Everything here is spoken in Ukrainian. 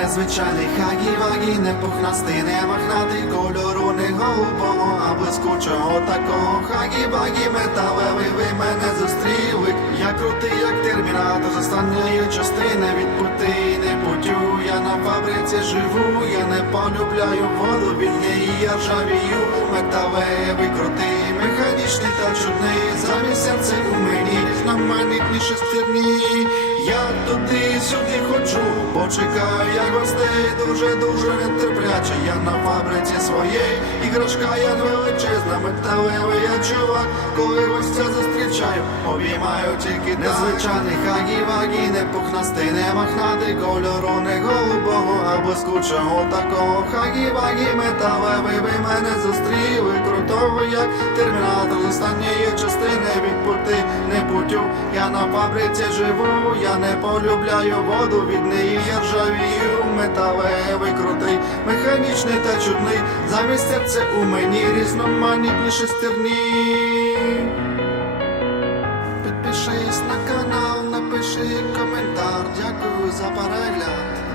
Незвичайний хагі-вагі, не пухнастий, не махнатий кольору, не голубого, а блискучого такого хагі-вагі, металевий, ви мене зустріли. Я крутий, як термінатор з останньої частини від пути не путю. Я на фабриці живу, я не полюбляю воду, від неї я ржавію. Металевий, крутий, механічний та чудний. Замість серце у мені різноманітні шестерні. Я туди сюди ходжу, почекаю, як гостей дуже дуже нетерпляче. Я на фабриці своєї, іграшка я величезна, металевий я чувак, коли гостя зустрічаю, обіймаю тільки незвичайний хагі-вагі, не пухнастий, не махнатий кольору, не голубого, а блискучого такого. Хагі-вагі, металевий ви мене зустріли, крутого, як термінатор з останньої частини від пути не путю. Я на фабриці живу, я не полюбляю воду, від неї я ржавію, металевий крутий, механічний та чудний, замість серця у мені різноманітні шестерні. Підпишись на канал, напиши коментар, дякую за перегляд.